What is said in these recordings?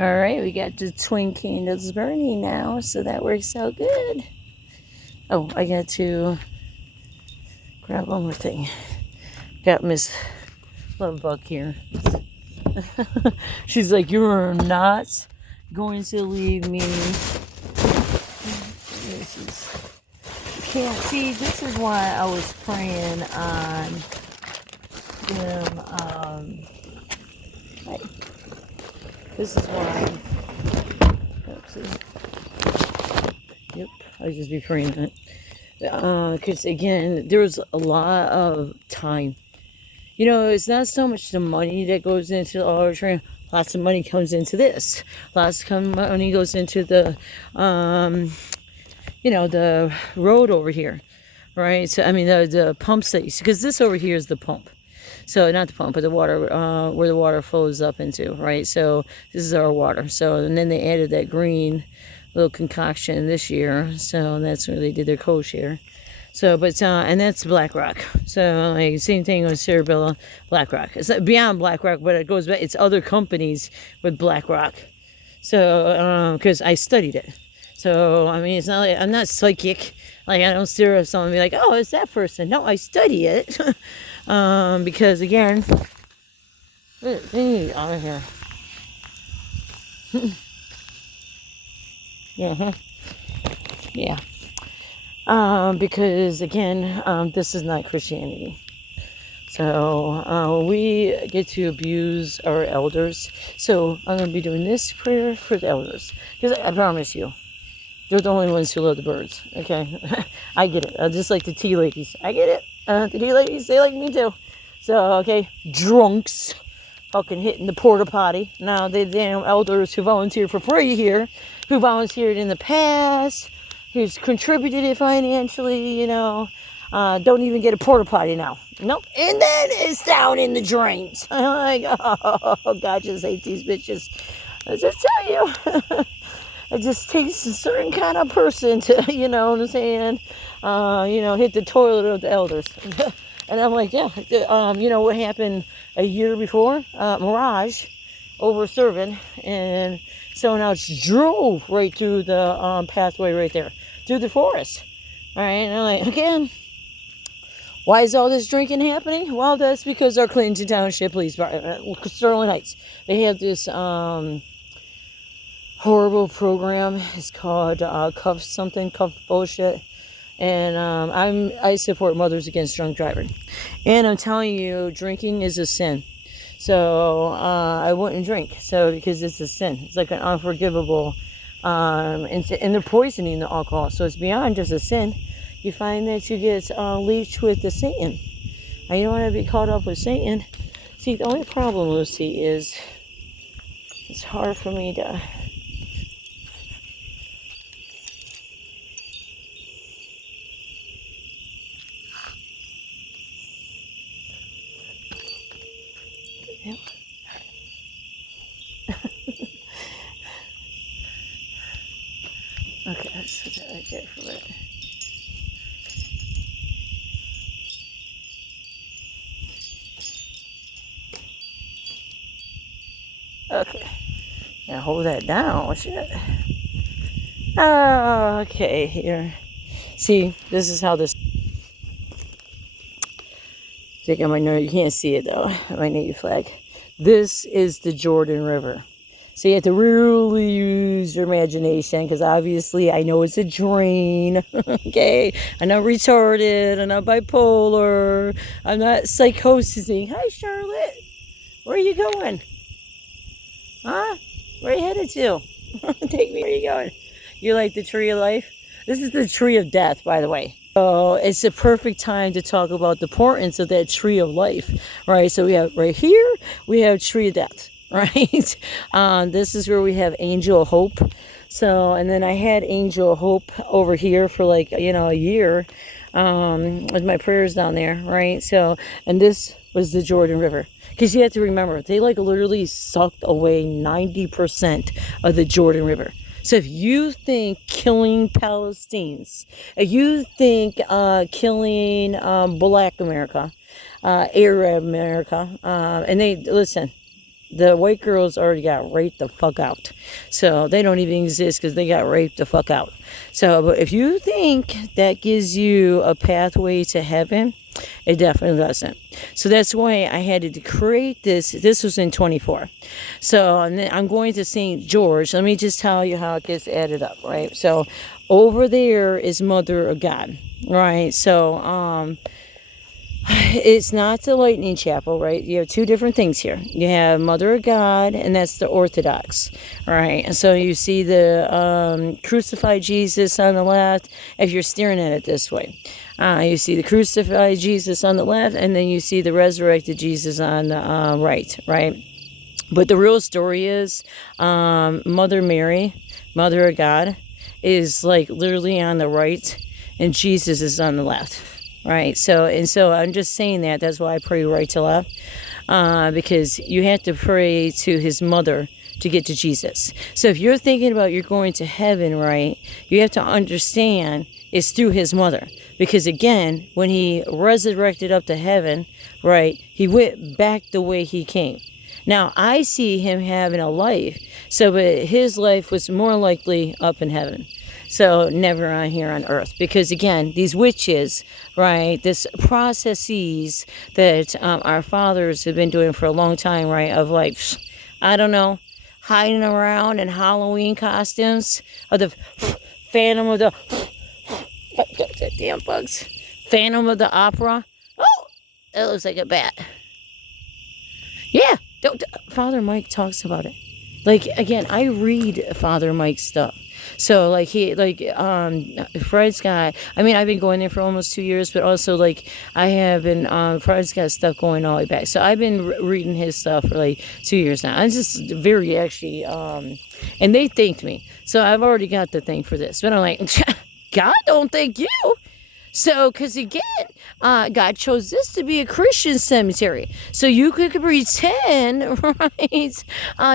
All right, we got the twin candles burning now, so that works out good. Oh, I got to grab one more thing. Got Miss Lovebug here. She's like, you are not going to leave me. Can't see. This is why I was praying on them. This is why. Oopsie. Yep, I just be praying that. Because again, there was a lot of time. You know, it's not so much the money that goes into the auto train. Lots of money comes into this. Lots of money goes into the, you know, the road over here, right? So I mean, the pump station, because this over here is the pump. So not the pump, but the water, where the water flows up into, right? So this is our water. So and then they added that green little concoction this year. So that's where they did their co-share. So, but and that's BlackRock. So like same thing with Cerebella, BlackRock. It's beyond BlackRock, but it goes back. It's other companies with BlackRock. So because I studied it. So I mean, it's not like I'm not psychic. Like I don't stare at someone and be like, "Oh, it's that person." No, I study it. Because again, they need out of here. Yeah. Because again, this is not Christianity. So we get to abuse our elders. So I'm going to be doing this prayer for the elders. Because I promise you, they're the only ones who love the birds. Okay? I get it. Just like the tea ladies. I get it. The tea ladies, they like me too. So, okay, drunks fucking hitting the porta potty. Now, the damn elders who volunteer for free here, who volunteered in the past, who's contributed it financially, you know, don't even get a porta potty now. Nope. And then it's down in the drains. I'm like, oh, God, just hate these bitches. I just tell you. It just takes a certain kind of person to, you know what I'm saying, you know, hit the toilet of the elders. And I'm like, yeah, you know what happened a year before? Mirage over serving. And so now it's drove right through the pathway right there, through the forest. All right, and I'm like, again, why is all this drinking happening? Well, that's because our Clinton Township Police Department, Sterling Heights, they have this horrible program. It's called Cuff Bullshit. And I support Mothers Against Drunk Driving. And I'm telling you, drinking is a sin. So I wouldn't drink. So because it's a sin. It's like an unforgivable, and they're poisoning the alcohol. So it's beyond just a sin. You find that you get leached with the Satan. And you don't want to be caught up with Satan. See, the only problem, Lucy, is it's hard for me to... Okay, let's put that right there for a minute. Okay. Now hold that down. Shit. Oh, okay, here. See, this is how this... Take on my nose. You can't see it though. My native flag. This is the Jordan River. So you have to really use your imagination, because obviously I know it's a drain. Okay, I'm not retarded. I'm not bipolar. I'm not psychosing. Hi, Charlotte. Where are you going? Huh? Where are you headed to? Take me. Where are you going? You like the tree of life? This is the tree of death, by the way. So it's a perfect time to talk about the importance of that tree of life, right? So we have right here, we have tree of death, right? This is where we have angel of hope. So, and then I had angel of hope over here for like, you know, a year, with my prayers down there, right? So, and this was the Jordan River. Because you have to remember, they like literally sucked away 90% of the Jordan River. So if you think killing Palestinians, if you think killing Black America, Arab America, and they, listen, the white girls already got raped the fuck out. So they don't even exist because they got raped the fuck out. So, but if you think that gives you a pathway to heaven, it definitely doesn't. So that's why I had to create this. This was in 24. So I'm going to St. George. Let me just tell you how it gets added up, right? So over there is Mother of God, right? So it's not the Lightning Chapel, right? You have two different things here. You have Mother of God, and that's the Orthodox, right? And so you see the crucified Jesus on the left, if you're staring at it this way. You see the crucified Jesus on the left, and then you see the resurrected Jesus on the right? But the real story is Mother Mary, Mother of God, is like literally on the right, and Jesus is on the left. Right, so I'm just saying that. That's why I pray right to left, because you have to pray to his mother to get to Jesus. So if you're thinking about you're going to heaven, right, you have to understand it's through his mother. Because again, when he resurrected up to heaven, right, he went back the way he came. Now, I see him having a life, but his life was more likely up in heaven. So never on here on earth, because again, these witches, right, this processes that our fathers have been doing for a long time, right, of like, I don't know, hiding around in Halloween costumes, of the Phantom of the, damn bugs, Phantom of the Opera. Oh, that looks like a bat. Yeah, Father Mike talks about it. Like, again, I read Father Mike's stuff. So like Fred's got, I mean, I've been going there for almost 2 years, but also like I have been, Fred's got stuff going all the way back. So I've been reading his stuff for like 2 years now. I'm just very actually, and they thanked me. So I've already got the thing for this, but I'm like, God don't thank you. So, because again, God chose this to be a Christian cemetery. So you could pretend, right,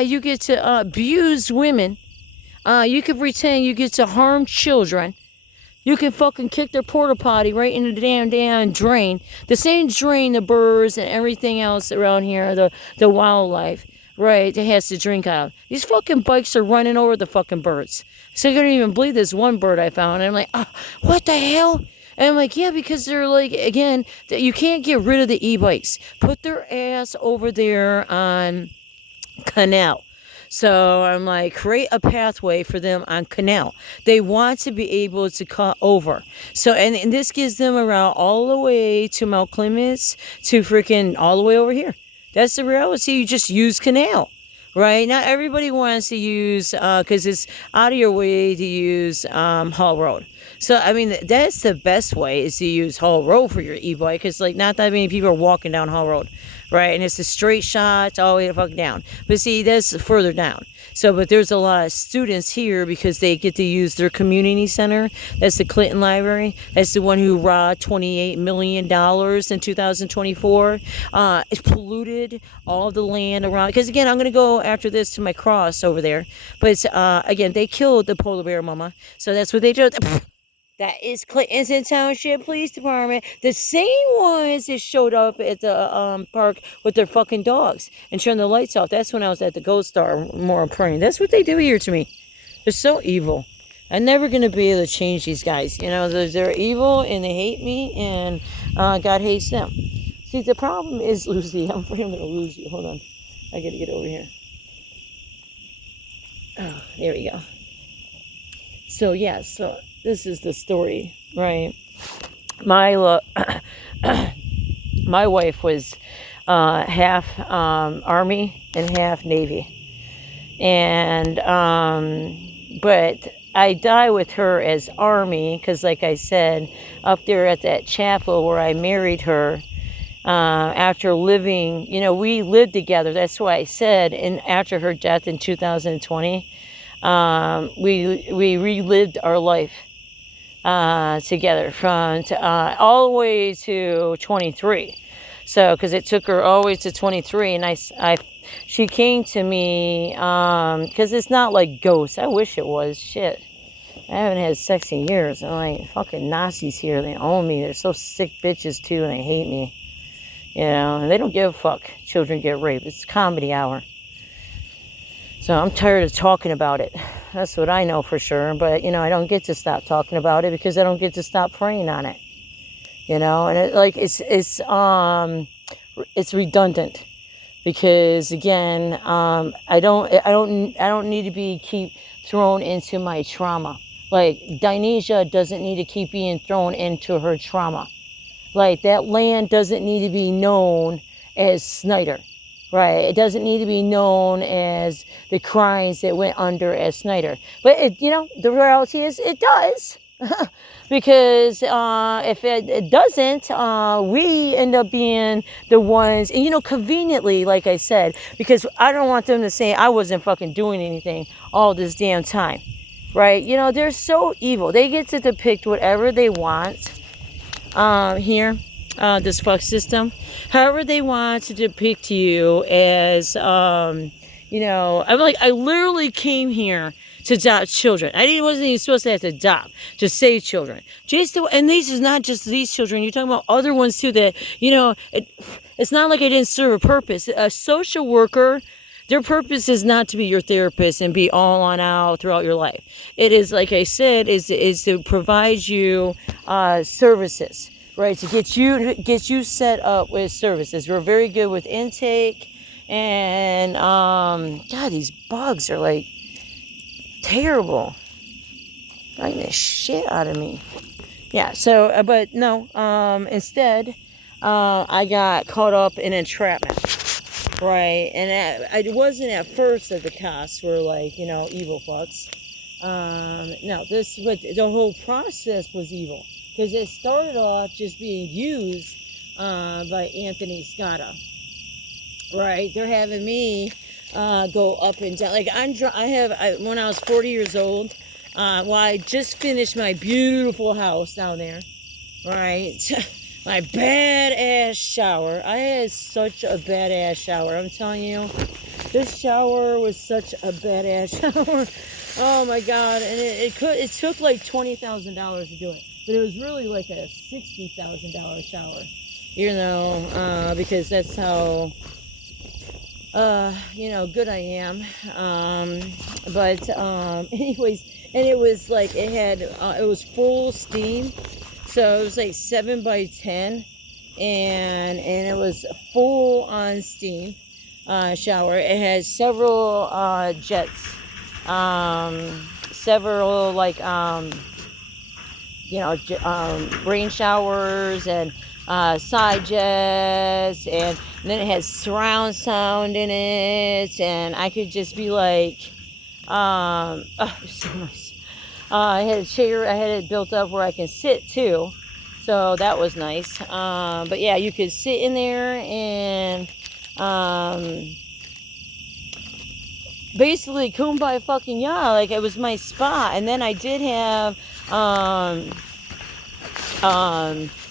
you get to abuse women. You can pretend you get to harm children. You can fucking kick their porta potty right in the damn drain. The same drain the birds and everything else around here, the wildlife, right, that has to drink out of. These fucking bikes are running over the fucking birds. So I couldn't even believe this one bird I found. And I'm like, oh, what the hell? And I'm like, yeah, because they're like, again, you can't get rid of the e-bikes. Put their ass over there on Canal. So I'm like, create a pathway for them on Canal. They want to be able to cut over. So, and this gives them a route all the way to Mount Clemens to freaking all the way over here. That's the reality. You just use Canal, right? Not everybody wants to use, because it's out of your way to use Hall Road. So, I mean, that's the best way is to use Hall Road for your e-bike. Because, like, not that many people are walking down Hall Road. Right, and it's a straight shot all the way the fuck down. But see, that's further down. So, but there's a lot of students here because they get to use their community center. That's the Clinton Library. That's the one who robbed $28 million in 2024. It polluted all the land around. Because again, I'm going to go after this to my cross over there. But again, they killed the polar bear mama. So that's what they do. That is Clinton Township Police Department. The same ones that showed up at the park with their fucking dogs and turned the lights off. That's when I was at the Gold Star more praying. That's what they do here to me. They're so evil. I'm never going to be able to change these guys. You know, they're evil and they hate me and God hates them. See, the problem is, Lucy, I'm afraid I'm going to lose you. Hold on. I got to get over here. Oh, there we go. So, yeah, so this is the story, right? My wife was half Army and half Navy. And, but I die with her as Army because, like I said, up there at that chapel where I married her, after living, you know, we lived together. That's why I said, and after her death in 2020, we relived our life together from all the way to 23. So, because it took her all the way to 23, and she came to me, because it's not like ghosts. I wish it was. Shit. I haven't had sex in years. I'm like, fucking Nazis here. They own me. They're so sick bitches, too, and they hate me. You know, and they don't give a fuck. Children get raped. It's comedy hour. So I'm tired of talking about it. That's what I know for sure. But, you know, I don't get to stop talking about it because I don't get to stop praying on it. You know, and it's redundant because again, I don't need to keep thrown into my trauma. Like Dinesia doesn't need to keep being thrown into her trauma. Like that land doesn't need to be known as Snyder, right? It doesn't need to be known as the crimes that went under as Snyder. But it, you know, the reality is it does. Because if it doesn't, we end up being the ones, and you know, conveniently, like I said, because I don't want them to say I wasn't fucking doing anything all this damn time, right? You know, they're so evil. They get to depict whatever they want here, this fuck system, however they want to depict you as, you know, I literally came here to adopt children. Wasn't even supposed to have to adopt, to save children. And these is not just these children. You're talking about other ones too that, you know, it's not like I didn't serve a purpose. A social worker, their purpose is not to be your therapist and be all on out throughout your life. It is, like I said, is to provide you services, right? To get you set up with services. We're very good with intake, and God, these bugs are like terrible, biting the shit out of me. Yeah. So, but no. Instead, I got caught up in entrapment. Right, and it wasn't at first that the cops were like, you know, evil fucks. No, but the whole process was evil because it started off just being used by Anthony Scotta. Right, they're having me go up and down. Like when I was 40 years old. Well, I just finished my beautiful house down there. Right. My badass shower. I had such a badass shower. I'm telling you, this shower was such a badass shower. Oh my God! And it took like $20,000 to do it, but it was really like a $60,000 shower. You know, because that's how you know, good I am. Anyways, and it was like it was full steam. So it was like 7 by 10, and it was full on steam shower. It had several jets, several like you know, rain showers and side jets, and then it had surround sound in it, and I could just be like, oh, it was so nice. I had a chair, I had it built up where I can sit too, so that was nice. But yeah, you could sit in there and basically kumbaya fucking yeah, like it was my spot. And then I did have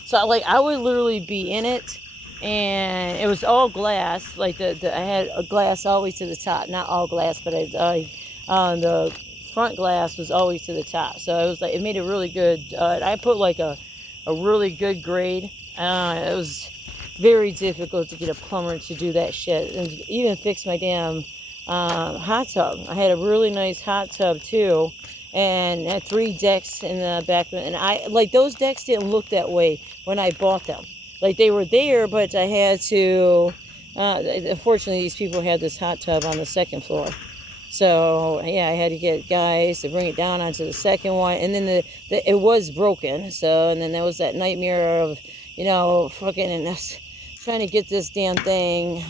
so like I would literally be in it, and it was all glass. Like I had a glass always to the top, not all glass, but the front glass was always to the top, so it was like it made it really good. I put like a really good grade. It was very difficult to get a plumber to do that shit and even fix my damn hot tub. I had a really nice hot tub too, and had 3 decks in the back, and I like those decks didn't look that way when I bought them. Like they were there, but I had to unfortunately these people had this hot tub on the 2nd floor. So yeah, I had to get guys to bring it down onto the 2nd one, and then it was broken. So, and then there was that nightmare of, you know, fucking and trying to get this damn thing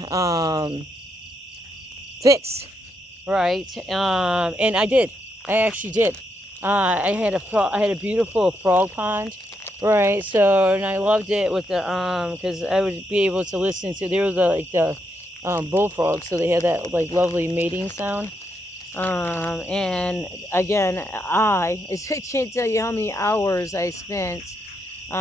fixed, right? And I did. I actually did. I had a beautiful frog pond, right? So, and I loved it with the because I would be able to listen to. They were the bullfrogs, so they had that like lovely mating sound. And again, I can't tell you how many hours I spent, you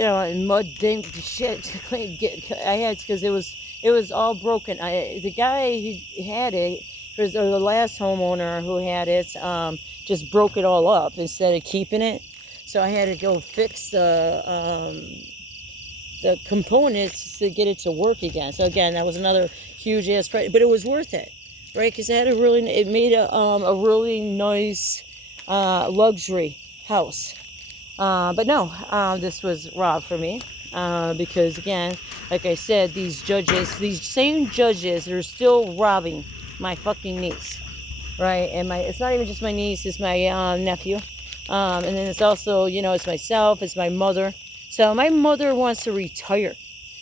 know, in mud, dink, shit to clean. I had, because it was all broken. The guy who had it, or the last homeowner who had it, just broke it all up instead of keeping it. So I had to go fix the components to get it to work again. So again, that was another huge ass price, but it was worth it, right? Because it made a really nice luxury house. But no, this was robbed for me because again, like I said, these same judges are still robbing my fucking niece, right? And it's not even just my niece, it's my nephew, and then it's also, you know, it's myself, it's my mother. So my mother wants to retire.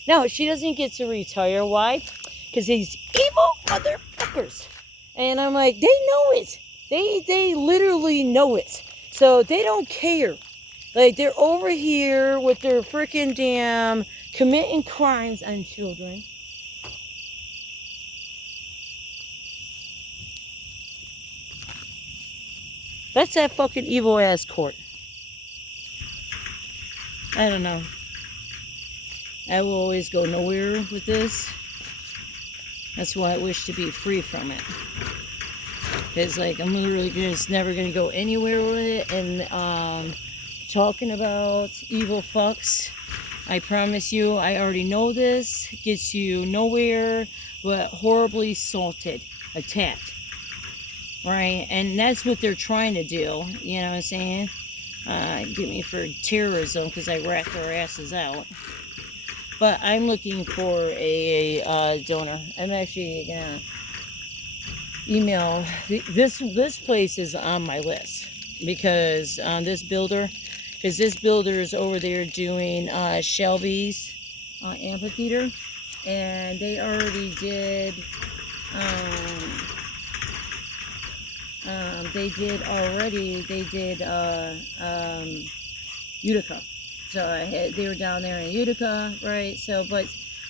No, she doesn't get to retire. Why? Because these evil motherfuckers. And I'm like, they know it. They literally know it. So they don't care. Like, they're over here with their freaking damn committing crimes on children. That's that fucking evil ass court. I don't know. I will always go nowhere with this. That's why I wish to be free from it. Because, like, I'm literally just never going to go anywhere with it. And talking about evil fucks, I promise you, I already know this. Gets you nowhere but horribly assaulted, attacked. Right? And that's what they're trying to do. You know what I'm saying? Get me for terrorism because I rat their asses out. But I'm looking for a donor. I'm actually gonna email. This place is on my list because this builder is over there doing Shelby's amphitheater, and they already did. They did Utica. So they were down there in Utica, right? So, but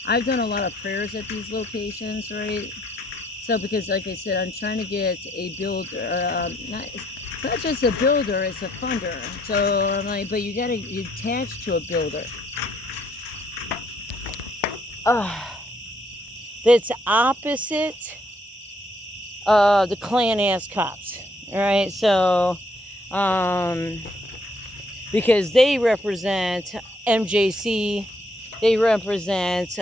I've done a lot of prayers at these locations, right? So, because like I said, I'm trying to get a builder, it's not just a builder, it's a funder. So I'm like, but you got to attach to a builder. That's opposite the Klan ass cops, all right? So, because they represent MJC, they represent,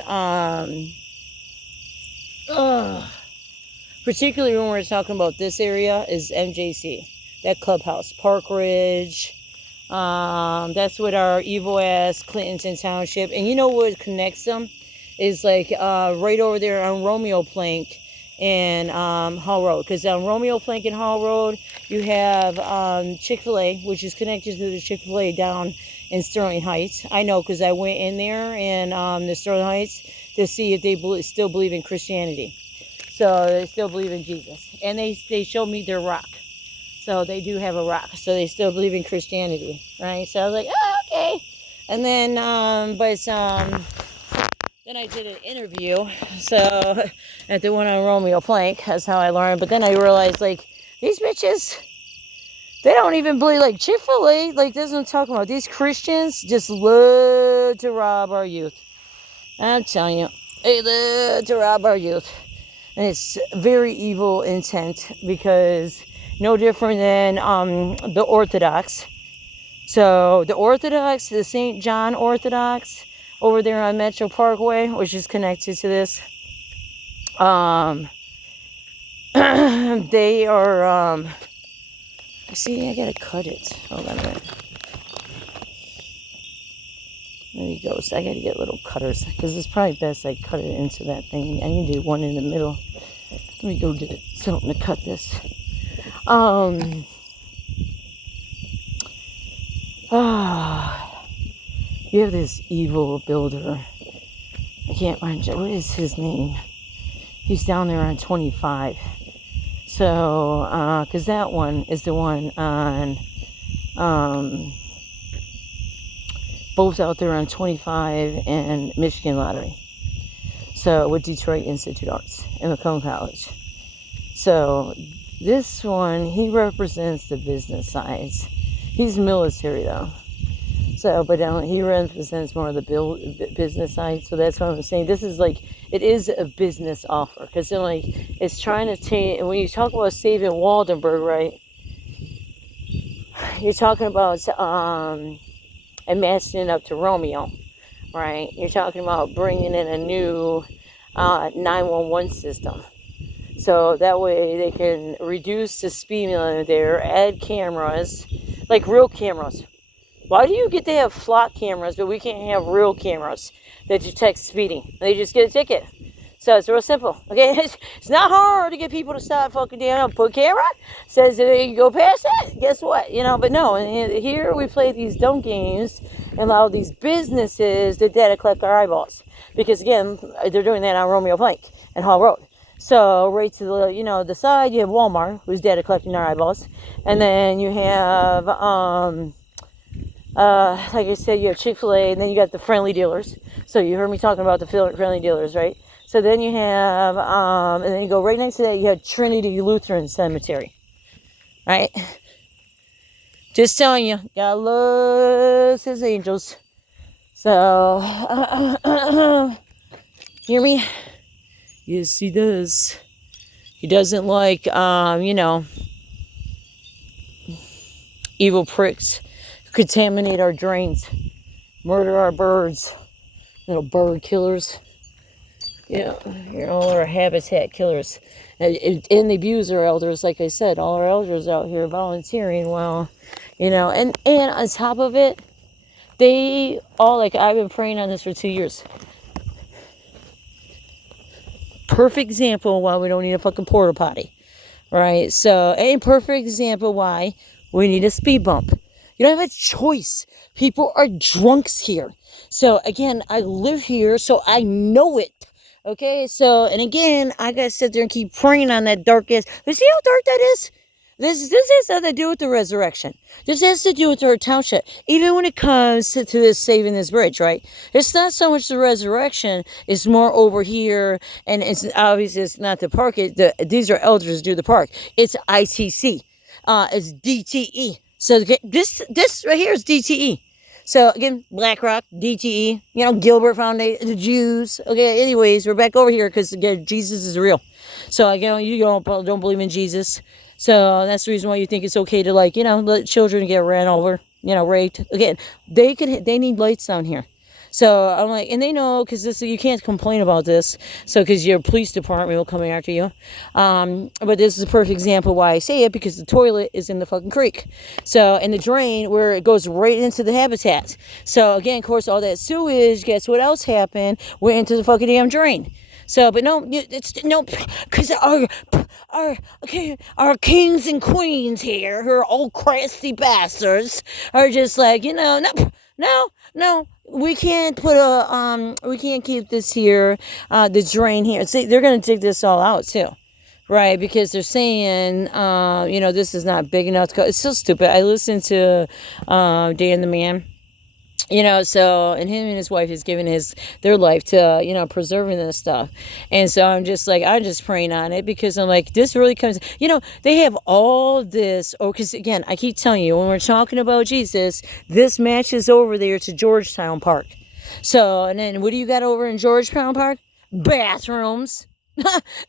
particularly when we're talking about this area, is MJC, that clubhouse, Park Ridge, that's what our evil ass Clinton Township, and you know what connects them? Is like right over there on Romeo Plank and Hall Road, because on Romeo Plank and Hall Road you have Chick-fil-A, which is connected to the Chick-fil-A down in Sterling Heights. I know because I went in there in the Sterling Heights to see if they still believe in Christianity. So they still believe in Jesus, and they showed me their rock. So they do have a rock, so they still believe in Christianity, right? So I was like, oh, okay. And then then I did an interview, so at the one on Romeo Plank. That's how I learned. But then I realized, like, these bitches, they don't even believe, like, Chick-fil-A, like, this is what I'm talking about. These Christians just love to rob our youth. I'm telling you, they love to rob our youth. And it's very evil intent, because no different than the Orthodox. So the Orthodox, the St. John Orthodox, over there on Metro Parkway, which is connected to this. They are, see, I gotta cut it. Hold on a minute. There you go. So I gotta get little cutters, because it's probably best I cut it into that thing. I need to do one in the middle. Let me go get something to cut this. You have this evil builder. I can't find, what is his name? He's down there on 25. So, because that one is the one on, both out there on 25 and Michigan Lottery. So, with Detroit Institute Arts and Macomb College. So, this one, he represents the business sides. He's military though. So, but he represents more of the business side. So that's what I'm saying. This is like, it is a business offer. Because then, like, it's trying to take, when you talk about saving Waldenburg, right? You're talking about and matching it up to Romeo, right? You're talking about bringing in a new 911 system. So that way they can reduce the speed limit there, add cameras, like real cameras. Why do you get to have flock cameras, but we can't have real cameras that detect speeding? They just get a ticket. So it's real simple, okay? It's not hard to get people to stop fucking down. Put camera, says that they go past that, guess what? You know, but no, here we play these dumb games and allow these businesses to data collect our eyeballs. Because again, they're doing that on Romeo Plank and Hall Road. So right to the, you know, the side, you have Walmart, who's data collecting our eyeballs. And then you have, like I said, you have Chick-fil-A, and then you got the friendly dealers. So you heard me talking about the friendly dealers, right? So then you have, and then you go right next to that, you have Trinity Lutheran Cemetery, right? Just telling you, God loves his angels. So, hear me? Yes, he does. He doesn't like, you know, evil pricks who contaminate our drains, murder our birds, little bird killers. Yeah, you're all our habitat killers. And they abuse our elders, like I said. All our elders out here volunteering, well, you know, and on top of it, they all, like, I've been praying on this for 2 years. Perfect example why we don't need a fucking porta potty, right? So, a perfect example why we need a speed bump. You don't have a choice. People are drunks here. So, again, I live here, so I know it. Okay, so, and again, I gotta sit there and keep praying on that dark ass. You see how dark that is? This has nothing to do with the resurrection. This has to do with our township. Even when it comes to this saving this bridge, right? It's not so much the resurrection. It's more over here, and it's obviously it's not the park. These are elders do the park. It's ITC. It's DTE. So this right here is DTE. So again, BlackRock, DTE, you know, Gilbert Foundation, the Jews. Okay, anyways, we're back over here because again, Jesus is real. So again, you don't believe in Jesus. So that's the reason why you think it's okay to, like, you know, let children get ran over, you know, raped. Again, they need lights down here. So I'm like, and they know, because this, you can't complain about this. So, because your police department will come after you. But this is a perfect example why I say it, because the toilet is in the fucking creek. So, and the drain where it goes right into the habitat. So again, of course, all that sewage, guess what else happened? Went into the fucking damn drain. So, but no, it's no, because our kings and queens here, who are old crusty bastards, are just like, you know, no, we can't put we can't keep this here, the drain here. See, they're gonna dig this all out too, right? Because they're saying, you know, this is not big enough to go. It's so stupid. I listened to Dan the Man. You know, so, and him and his wife is giving their life to, you know, preserving this stuff. And so I'm just praying on it, because I'm like, this really comes, you know, they have all this, because again, I keep telling you, when we're talking about Jesus, this matches over there to Georgetown Park. So, and then what do you got over in Georgetown Park? Bathrooms,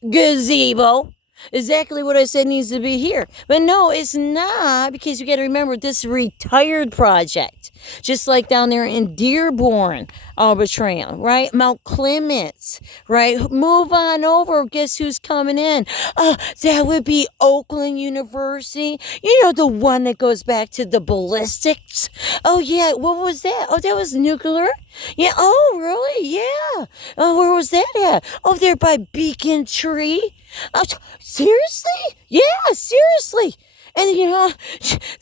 gazebo. Exactly what I said needs to be here. But no, it's not, because you got to remember, this retired project. Just like down there in Dearborn, Arbitration, right? Mount Clements, right? Move on over. Guess who's coming in? That would be Oakland University. You know, the one that goes back to the ballistics. Oh, yeah. What was that? Oh, that was nuclear? Yeah. Oh, really? Yeah. Oh, where was that at? Oh, there by Beacon Tree. Oh, seriously? Yeah, seriously. And, you know,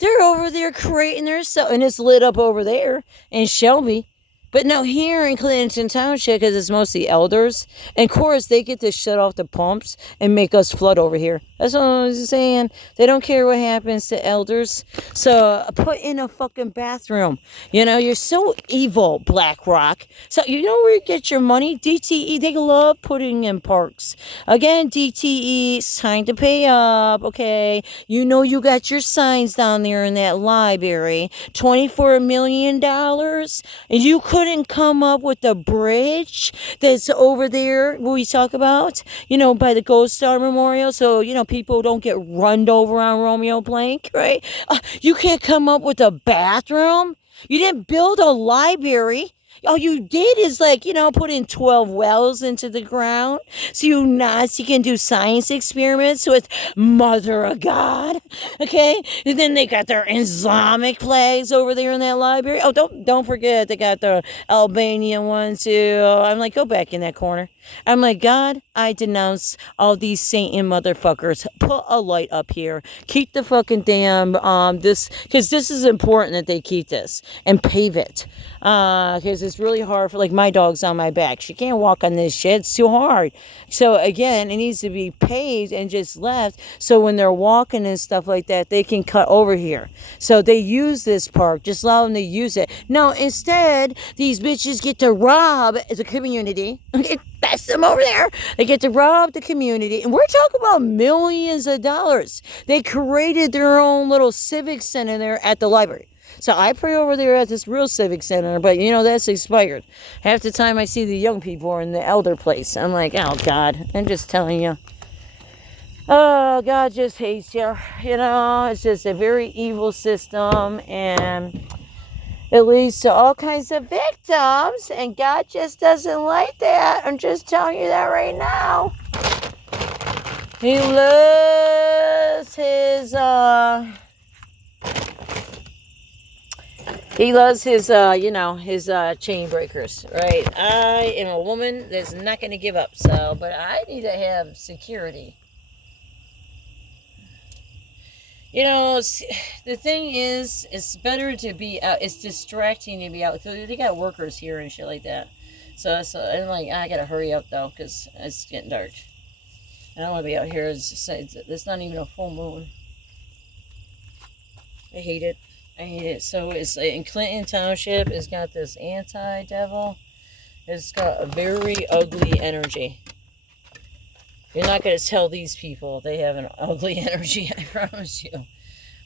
they're over there creating their stuff, and it's lit up over there in Shelby. But no, here in Clinton Township, because it's mostly elders, and of course, they get to shut off the pumps and make us flood over here. That's what I was saying. They don't care what happens to elders. So put in a fucking bathroom. You know, you're so evil, BlackRock. So you know where you get your money? DTE, they love putting in parks. Again, DTE, it's time to pay up, okay? You know you got your signs down there in that library. $24 million. And you couldn't come up with a bridge that's over there, what we talk about, you know, by the Gold Star Memorial, so, you know, people don't get run over on Romeo Blank, right? You can't come up with a bathroom. You didn't build a library. All you did is, like, put in 12 wells into the ground so you Nazi can do science experiments with Mother of God. Okay? And then they got their Islamic flags over there in that library. Oh, don't forget they got the Albanian one too. I'm like, go back in that corner. I'm like, God, I denounce all these Satan motherfuckers. Put a light up here. Keep the fucking damn this, because this is important that they keep this and pave it. Because it's really hard for, like, my dog's on my back. She can't walk on this shit. It's too hard. So again, it needs to be paved and just left so when they're walking and stuff like that, they can cut over here. So they use this park. Just allow them to use it. No, instead, these bitches get to rob the community. Okay, that's them over there. They get to rob the community. And we're talking about millions of dollars. They created their own little civic center there at the library. So I pray over there at this real civic center, but that's expired. Half the time I see the young people in the elder place. I'm like, oh God, I'm just telling you. Oh, God just hates you. It's just a very evil system, and it leads to all kinds of victims, and God just doesn't like that. I'm just telling you that right now. He loves his, his chain breakers, right? I am a woman that's not going to give up, but I need to have security. The thing is, it's better to be out. It's distracting to be out. They got workers here and shit like that. So I'm like, I gotta hurry up though, because it's getting dark. I don't want to be out here. It's not even a full moon. I hate it. So it's in Clinton Township. It's got this anti-devil. It's got a very ugly energy. You're not going to tell these people they have an ugly energy, I promise you.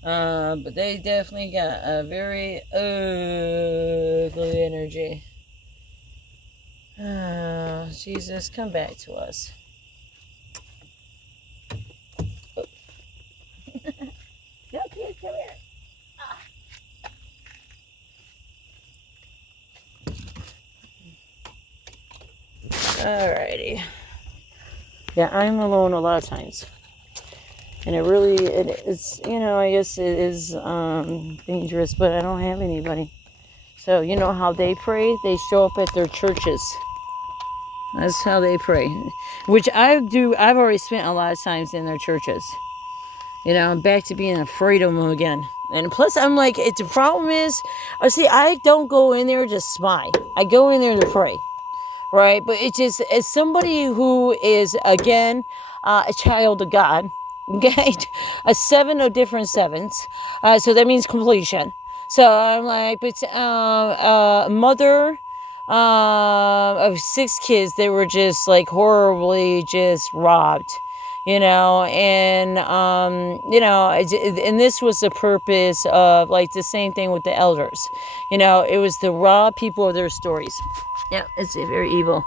But they definitely got a very ugly energy. Jesus, come back to us. Oh. No, kid, come here. Alrighty. Yeah, I'm alone a lot of times. And it's I guess it is dangerous, but I don't have anybody. So, you know how they pray? They show up at their churches. That's how they pray. Which I do. I've already spent a lot of times in their churches. I'm back to being afraid of them again. And plus, I'm like, the problem is, I don't go in there to spy. I go in there to pray. Right? But it's just, as somebody who is, again, a child of God, okay? A 7 of different 7s. So that means completion. So I'm like, but mother of 6 kids that were just, like, horribly just robbed. And this was the purpose of, like, the same thing with the elders. It was to rob people of their stories. Yeah, it's very evil.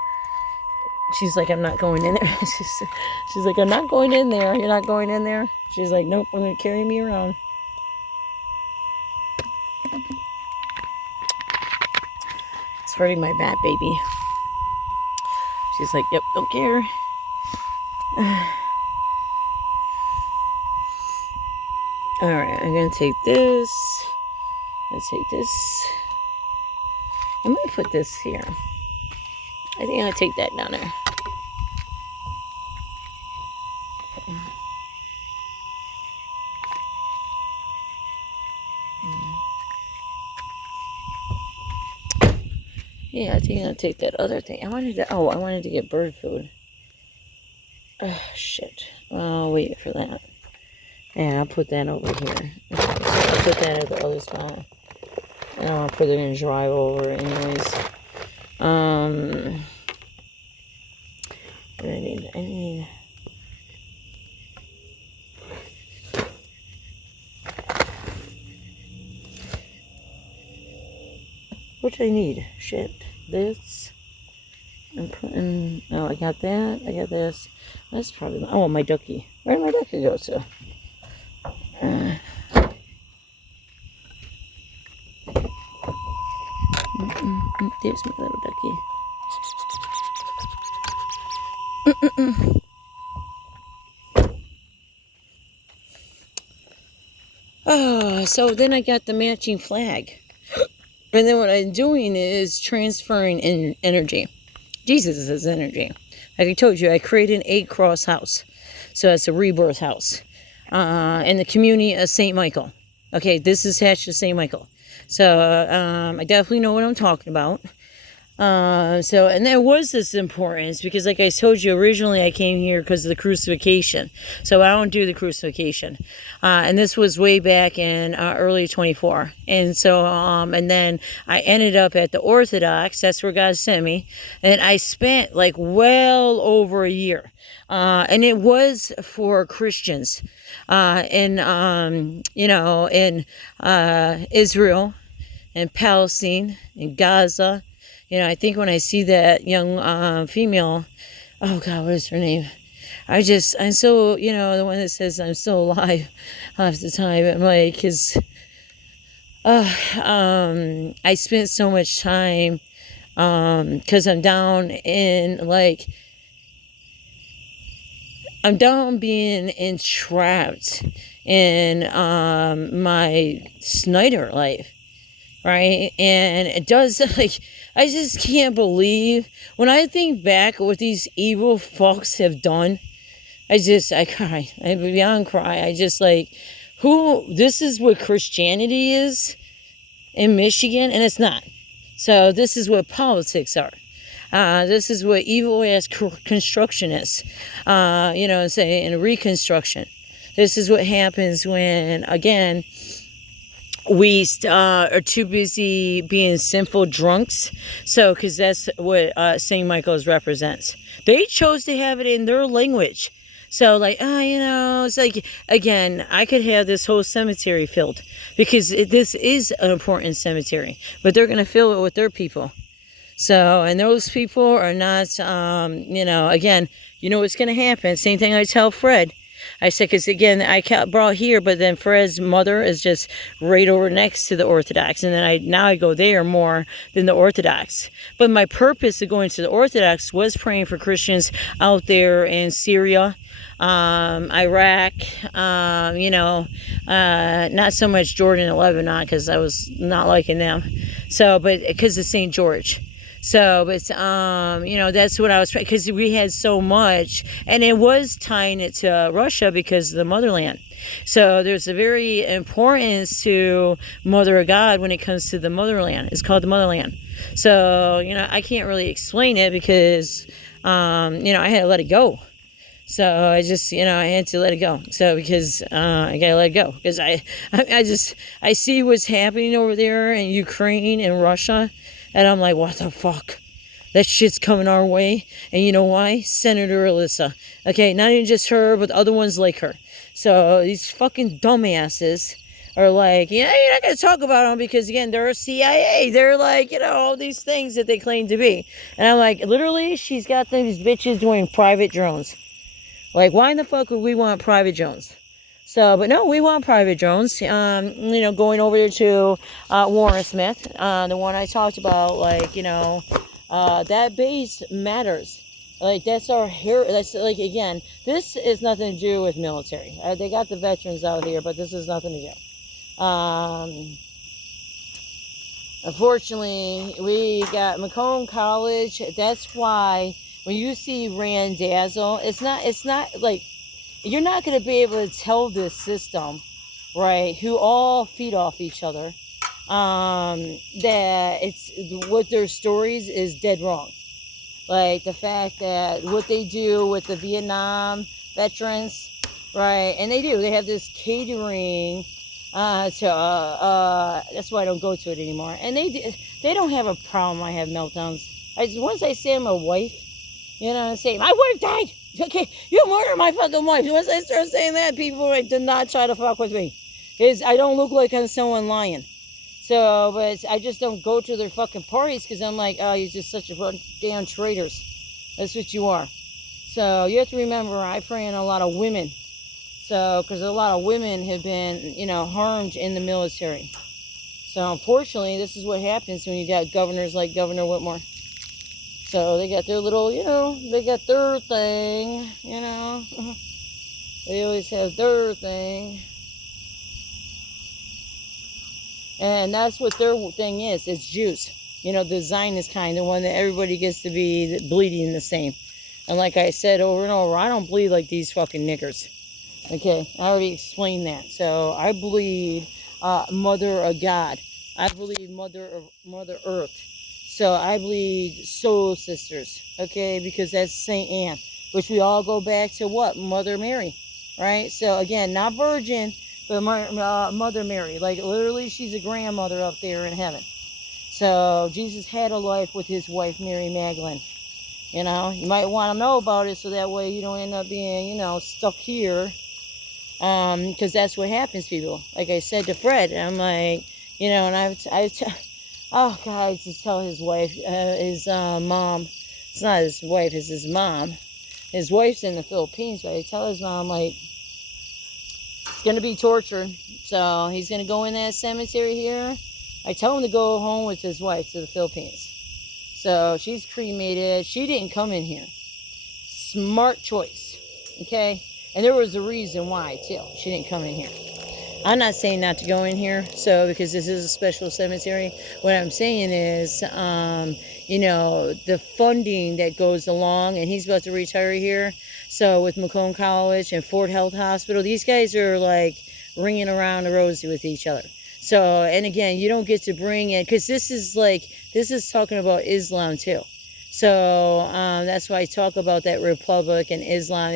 She's like, I'm not going in there. She's like, I'm not going in there. You're not going in there? She's like, nope, I'm going to carry me around. It's hurting my bat, baby. She's like, yep, don't care. Alright, I'm going to take this. Let's take this. I'm going to put this here. I think I'm going to take that down there. Yeah, I think I'm going to take that other thing. I wanted to get bird food. Oh, shit. I'll wait for that. And I'll put that over here. I'll put that at the other spot. And I'll put it in drive over anyways. What I need. What do I need? Shit. This. I'm putting. Oh, I got that. I got this. That's probably. Oh, my ducky. Where did my ducky go to? There's my little ducky. Oh, so then I got the matching flag. And then what I'm doing is transferring in energy. Jesus is energy. Like I told you, I created an 8-cross house. So it's a rebirth house. In the community of St. Michael. Okay, this is attached to St. Michael. So I definitely know what I'm talking about. And there was this importance because, like I told you, originally I came here because of the crucifixion. So I don't do the crucifixion. And this was way back in early 24. And so, and then I ended up at the Orthodox. That's where God sent me. And I spent like well over a year. And it was for Christians, in Israel and Palestine and Gaza. You know, I think when I see that young female, oh God, what is her name? I'm so, the one that says I'm still alive half the time. I'm like, because I spent so much time, because I'm down being entrapped in my Snyder life. Right? And it does, I just can't believe, when I think back what these evil fucks have done, I cry. I beyond cry. I just this is what Christianity is in Michigan, and it's not. So this is what politics are. This is what evil-ass construction is, in reconstruction. This is what happens when, again, we are too busy being sinful drunks. So, because that's what St. Michael's represents. They chose to have it in their language. So, it's like, again, I could have this whole cemetery filled. Because this is an important cemetery. But they're going to fill it with their people. So, and those people are not, again, what's going to happen. Same thing I tell Fred. I said, because again, I brought here, but then Fred's mother is just right over next to the Orthodox. And then now I go there more than the Orthodox. But my purpose of going to the Orthodox was praying for Christians out there in Syria, Iraq, not so much Jordan and Lebanon, because I was not liking them. So, but because of St. George. So, but, that's what I was trying, because we had so much, and it was tying it to Russia because of the motherland. So there's a very importance to Mother of God when it comes to the motherland. It's called the motherland. So, I can't really explain it because, I had to let it go. So I just, I had to let it go. So because I gotta let it go, because I see what's happening over there in Ukraine and Russia. And I'm like, what the fuck? That shit's coming our way. And you know why? Senator Alyssa. Okay, not even just her, but other ones like her. So these fucking dumbasses are like, you're not going to talk about them because, again, they're a CIA. They're like, all these things that they claim to be. And I'm like, literally, she's got these bitches doing private drones. Like, why in the fuck would we want private drones? So, but no, we want private drones, going over there to Warren Smith, the one I talked about, that base matters. Like, that's our that's, again, this is nothing to do with military. They got the veterans out here, but this is nothing to do. Unfortunately, we got Macomb College. That's why when you see Randazzle, it's not like, you're not going to be able to tell this system, right, who all feed off each other, that it's what their stories is dead wrong. Like the fact that what they do with the Vietnam veterans, right, and they have this catering that's why I don't go to it anymore. And they don't have a problem. I have meltdowns. Once I say I'm a wife, I say my wife died. Okay, you murdered my fucking wife. Once I start saying that, people did not try to fuck with me. I don't look like I'm someone lying. So, but I just don't go to their fucking parties because I'm like, oh, you're just such a damn traitors. That's what you are. So you have to remember, I pray on a lot of women. So, because a lot of women have been, harmed in the military. So unfortunately, this is what happens when you got governors like Governor Whitmer. So they got their little, they got their thing, They always have their thing. And that's what their thing is. It's Jews. The Zionist kind, the one that everybody gets to be bleeding the same. And like I said over and over, I don't bleed like these fucking niggers. Okay, I already explained that. So I bleed Mother of God. I bleed Mother Earth. So I bleed soul sisters. Okay, because that's Saint Anne, which we all go back to what? Mother Mary, right? So again, not virgin, but Mother Mary. Like literally, she's a grandmother up there in heaven. So Jesus had a life with his wife Mary Magdalene. You might want to know about it so that way you don't end up being, stuck here. Because that's what happens, people. Like I said to Fred, I'm like, and I used to tell his wife, his mom, it's not his wife, it's his mom. His wife's in the Philippines, but I tell his mom, like, it's going to be torture. So he's going to go in that cemetery here. I tell him to go home with his wife to the Philippines. So she's cremated. She didn't come in here. Smart choice. Okay? And there was a reason why, too. She didn't come in here. I'm not saying not to go in here, because this is a special cemetery. What I'm saying is, the funding that goes along, and he's about to retire here. So with Macomb College and Ford Health Hospital, these guys are like ringing around the rosy with each other. So, and again, you don't get to bring in, because this is talking about Islam too. So that's why I talk about that Republic and Islam,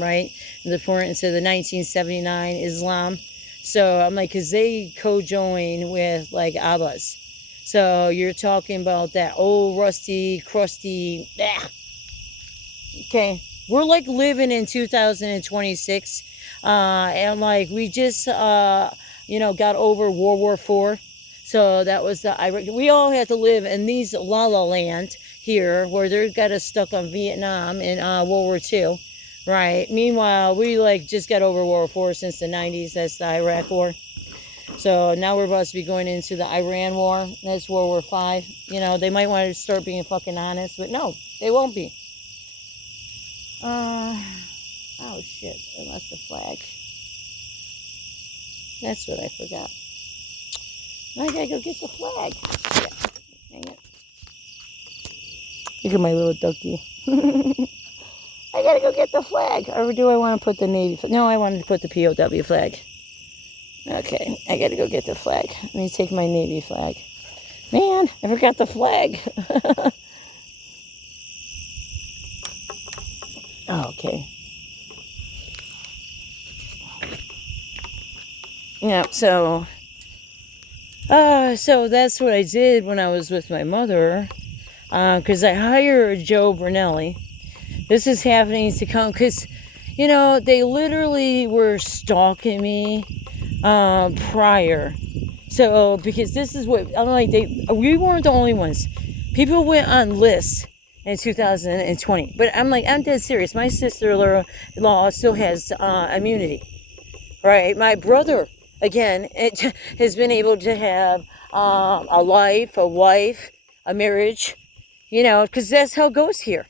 right? And the importance of the 1979 Islam. So I'm like, because they co-join with like Abbas. So you're talking about that old rusty, crusty, okay. We're like living in 2026. And like we just, got over World War IV. So that was the IRAN. We all have to live in these la-la land here where they got us stuck on Vietnam in World War II. Right. Meanwhile, we like just got over World War IV since the 90s. That's the Iraq War. So now we're about to be going into the Iran War. That's World War V. They might want to start being fucking honest, but no, they won't be. Oh shit! I left the flag. That's what I forgot. I gotta go get the flag. Shit. Dang it. Look at my little ducky. I gotta go get the flag. Or do I want to put the Navy flag? No, I wanted to put the POW flag. Okay, I gotta go get the flag. Let me take my Navy flag. Man, I forgot the flag. Oh, okay. Yeah, so that's what I did when I was with my mother. Because I hired Joe Brunelli. This is happening to come because, they literally were stalking me prior. So, because this is what, I'm like, we weren't the only ones. People went on lists in 2020. But I'm like, I'm dead serious. My sister-in-law still has immunity. Right? My brother, again, has been able to have a life, a wife, a marriage, because that's how it goes here.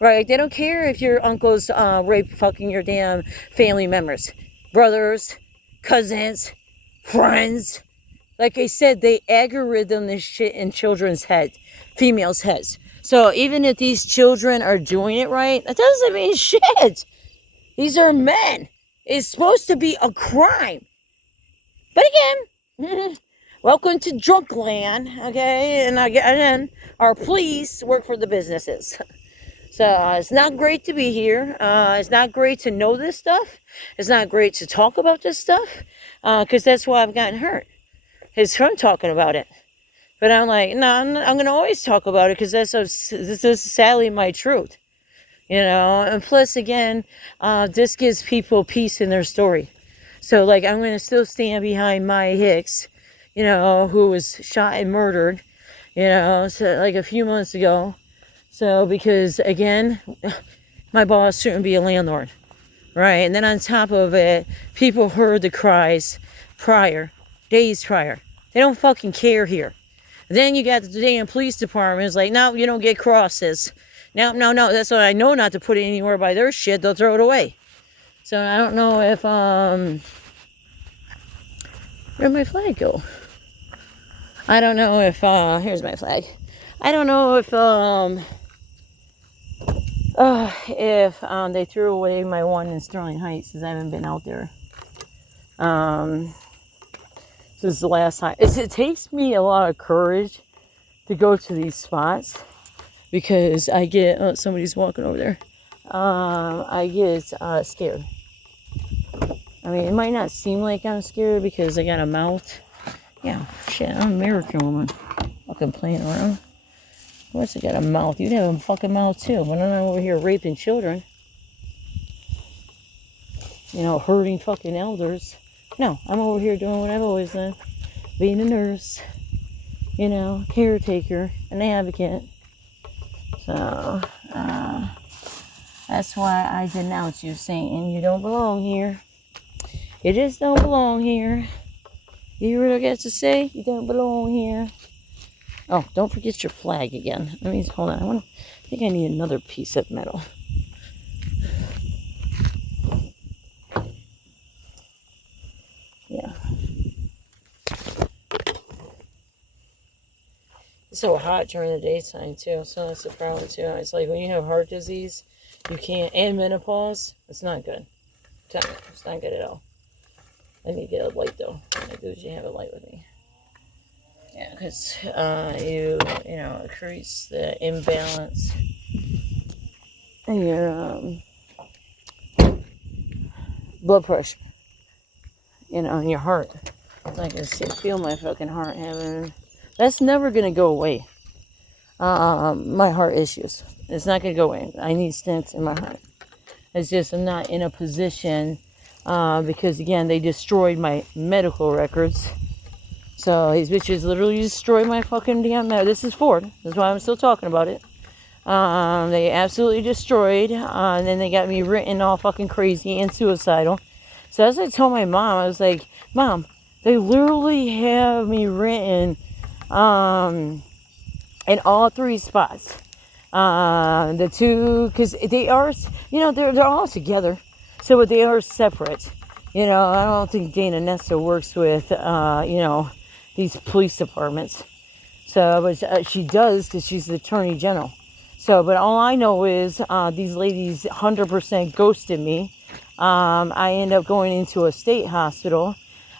Right? They don't care if your uncle's rape fucking your damn family members. Brothers, cousins, friends. Like I said, they algorithm this shit in children's heads, females' heads. So even if these children are doing it right, that doesn't mean shit. These are men. It's supposed to be a crime. But again, welcome to Drunkland, okay? And again, our police work for the businesses. So it's not great to be here. It's not great to know this stuff. It's not great to talk about this stuff. Because that's why I've gotten hurt. It's from talking about it. But I'm like, no, I'm going to always talk about it because this is sadly my truth. And plus, again, this gives people peace in their story. So, like, I'm going to still stand behind Maya Hicks, who was shot and murdered, so like a few months ago. So, because, again, my boss shouldn't be a landlord, right? And then on top of it, people heard the cries days prior. They don't fucking care here. Then you got the damn police department. It's like, no, you don't get crosses. No. That's why I know not to put it anywhere by their shit. They'll throw it away. So I don't know if, where'd my flag go? I don't know if, here's my flag. I don't know if they threw away my one in Sterling Heights, because I haven't been out there. This is the last time. It takes me a lot of courage to go to these spots, because I get, oh, somebody's walking over there. I get scared. I mean, it might not seem like I'm scared because I got a mouth. Yeah, shit, I'm an American woman. Fucking playing around. Of course I got a mouth. You'd have a fucking mouth too, but I'm not over here raping children. You know, hurting fucking elders. No, I'm over here doing what I've always done. Being a nurse. You know, caretaker, an advocate. So, that's why I denounce you, Satan. You don't belong here. You just don't belong here. You really get to say you don't belong here. Oh, don't forget your flag again. Let me hold on. I think I need another piece of metal. Yeah. It's so hot during the daytime too, so that's the problem too. It's like when you have heart disease, you can't, and menopause, it's not good. It's not good at all. Let me get a light though. What I do is you have a light with me. Yeah, because you know, it creates the imbalance in your blood pressure, you know, in your heart. I can feel my fucking heart having. That's never gonna go away. My heart issues. It's not gonna go away. I need stents in my heart. It's just I'm not in a position. Because again, they destroyed my medical records. So these bitches literally destroyed my fucking damn This is Ford. That's why I'm still talking about it. They absolutely destroyed. And then they got me written all fucking crazy and suicidal. So as I told my mom, I was like, Mom, they literally have me written in all three spots. The two, because they are, you know, they're all together. So, but they are separate. You know, I don't think Dana Nessa works with, you know, these police departments. So, but she does because she's the Attorney General. So, but all I know is these ladies 100% ghosted me. I ended up going into a state hospital.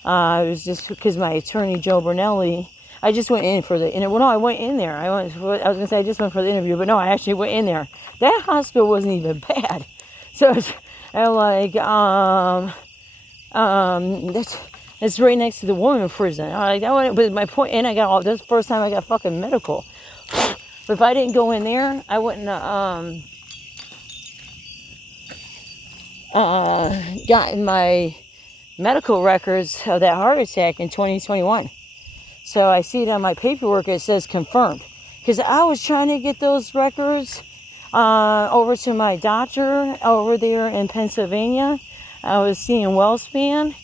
It was just because my attorney, Joe Bernelli, I just went in for the interview. Well, no, I went in there. I was going to say I just went for the interview, but no, I actually went in there. That hospital wasn't even bad. So, and like, it's right next to the woman prison. But my point, and I got all, this is the first time I got fucking medical. But if I didn't go in there, I wouldn't gotten my medical records of that heart attack in 2021. So I see it on my paperwork, it says confirmed. Because I was trying to get those records over to my doctor over there in Pennsylvania. I was seeing WellSpan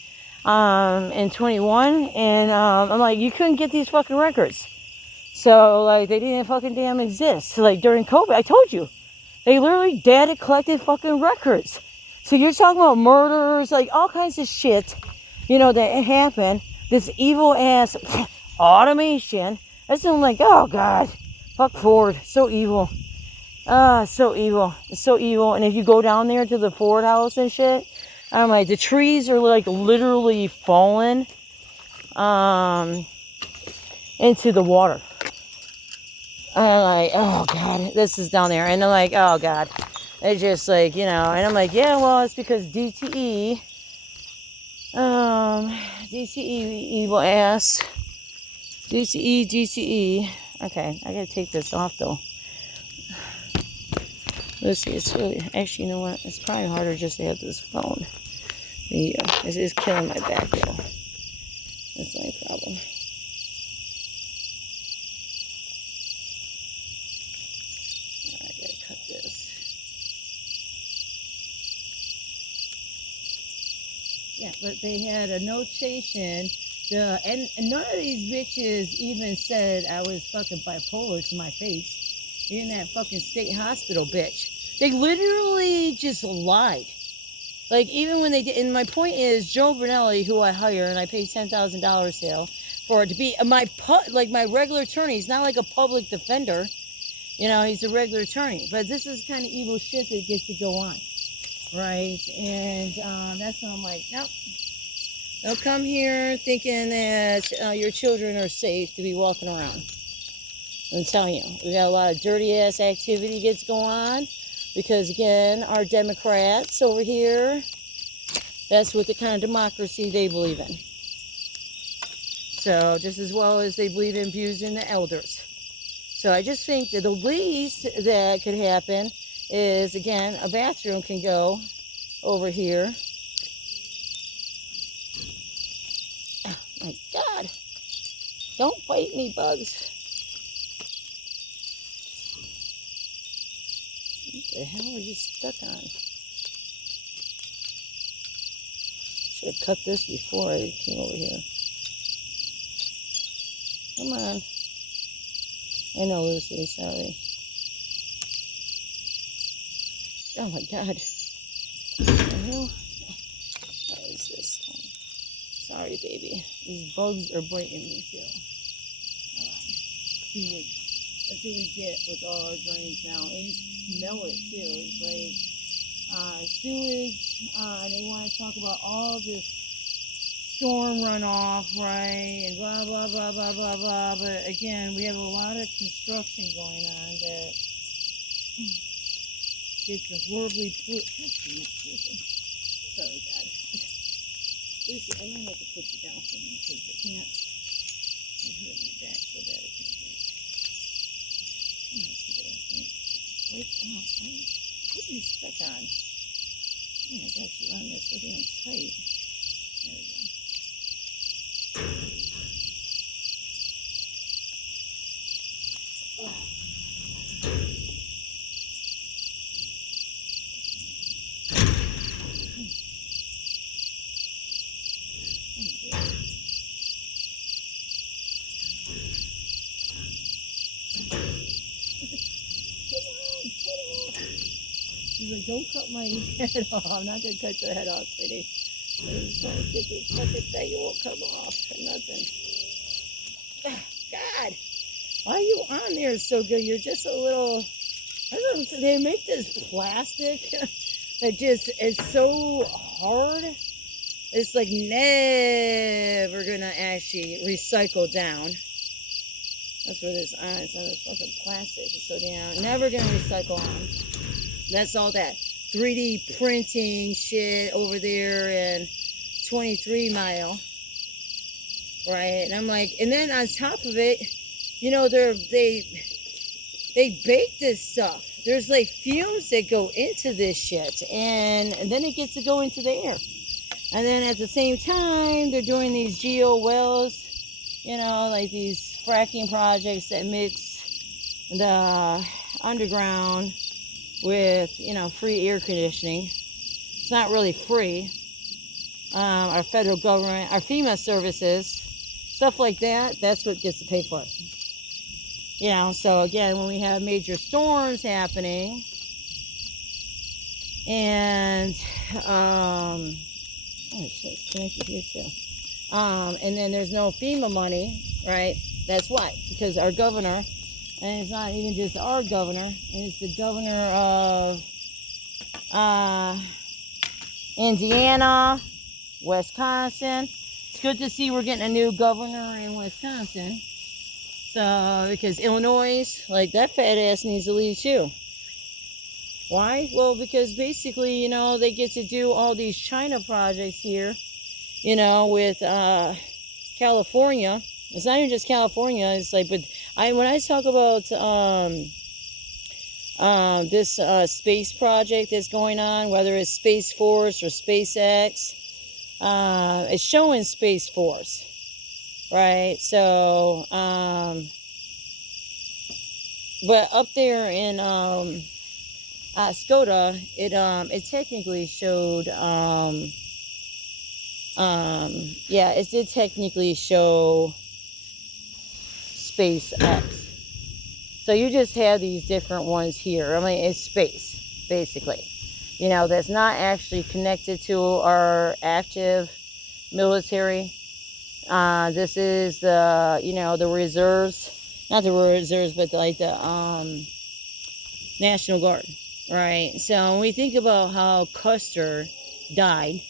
in 21, and I'm like, you couldn't get these fucking records. So like they didn't fucking damn exist. Like during COVID, I told you, they literally data collected fucking records. So you're talking about murders, like all kinds of shit, you know, that happened. This evil ass automation. That's I'm like, oh God, fuck Ford, so evil. So evil. It's so evil. And if you go down there to the Ford house and shit, I'm like, the trees are like literally falling into the water. And I'm like, oh God, this is down there. And I'm like, oh God. It's just like, you know, and I'm like, yeah, well, it's because DTE, evil ass. DTE. Okay, I gotta take this off though. Let's see, it's really, actually, you know what? It's probably harder just to have this phone. Yeah, it's killing my back though. That's the only problem. I gotta cut this. Yeah, but they had a notation And none of these bitches even said I was fucking bipolar to my face. Even that fucking state hospital bitch. They literally just lied. Like, even when they did, and my point is, Joe Brunelli, who I hire, and I pay $10,000 sale for it to be my regular attorney. He's not like a public defender. You know, he's a regular attorney. But this is kind of evil shit that gets to go on. Right? And that's when I'm like, nope. Don't come here thinking that your children are safe to be walking around. I'm telling you, we got a lot of dirty ass activity gets going on because, again, our Democrats over here, that's what the kind of democracy they believe in. So just as well as they believe in abusing the elders. So I just think that the least that could happen is, again, a bathroom can go over here. My God, don't bite me, bugs. What the hell are you stuck on? Should have cut this before I came over here. Come on. I know, Lucy, sorry. Oh my God. What the hell? What is this? Sorry, baby. These bugs are biting me too. Sewage. That's what we get with all our drains now. And you smell it too. It's like sewage. And they want to talk about all this storm runoff, right? And blah, blah, blah, blah, blah, blah. But again, we have a lot of construction going on that gets horribly polluted. Sorry, God. Lucy, I might have to put you down for a minute because I can't. It hurt my back so bad I can't breathe. I'm not too bad, right? Wait, oh, what are you stuck on? Man, I got you on there so damn tight. There we go. Oh. She's like, don't cut my head off. I'm not going to cut your head off, sweetie. I'm just trying to get this fucking thing. It won't come off for nothing. God, why are you on there so good? You're just a little... I don't know, they make this plastic that just is so hard. It's like never going to actually recycle down. That's what it's on. It's on this fucking plastic. It's so damn... Never going to recycle on. That's all that 3D printing shit over there in 23 Mile, right? And I'm like, and then on top of it, you know, they bake this stuff. There's like fumes that go into this shit, and then it gets to go into the air. And then at the same time, they're doing these geo wells, you know, like these fracking projects that mix the underground with, you know, free air conditioning. It's not really free. Our federal government, our FEMA services, stuff like that, that's what gets to pay for it. You know, so again, when we have major storms happening, and, oh shit, it's connected here too. And then there's no FEMA money, right? That's why, because our governor, and it's not even just our governor, it's the governor of Indiana, Wisconsin. It's good to see we're getting a new governor in Wisconsin. So, because Illinois, like, that fat ass needs to leave too. Why? Well, because basically, you know, they get to do all these China projects here, you know, with California. It's not even just California. It's like, but when I talk about this space project that's going on, whether it's Space Force or SpaceX, it's showing Space Force, right? So, but up there in Skoda, it technically showed Yeah, it did technically show SpaceX. So you just have these different ones here. I mean, it's space, basically. You know, that's not actually connected to our active military. This is the, you know, the reserves, not the reserves, but like the National Guard, right? So when we think about how Custer died,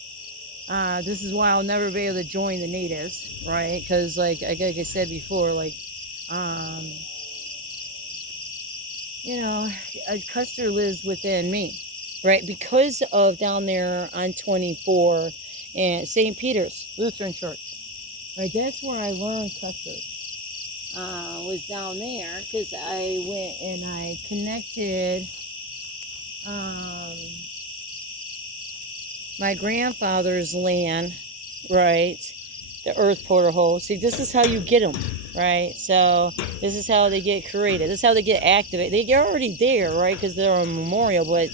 this is why I'll never be able to join the natives, right? Because like I said before, like, you know, Custer lives within me, right? Because of down there on 24 and St. Peter's Lutheran Church, right? That's where I learned Custer. Was down there because I went and I connected my grandfather's land, right? The earth portal hole. See, this is how you get them, right? So this is how they get created. This is how they get activated. They're already there, right? Because they're a memorial, but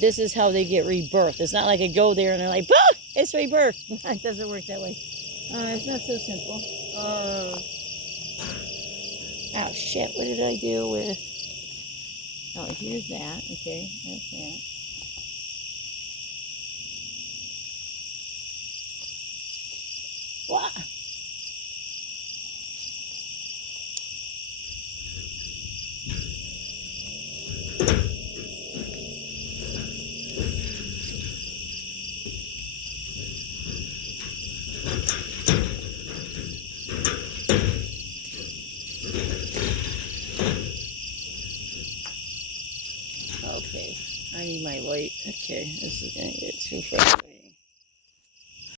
this is how they get rebirthed. It's not like I go there and they're like, bah, it's rebirth. It doesn't work that way. It's not so simple. Oh shit, what did I do with... Oh, here's that. Okay, that's that. What? Okay, I need my light. Okay, this is gonna get too frustrating.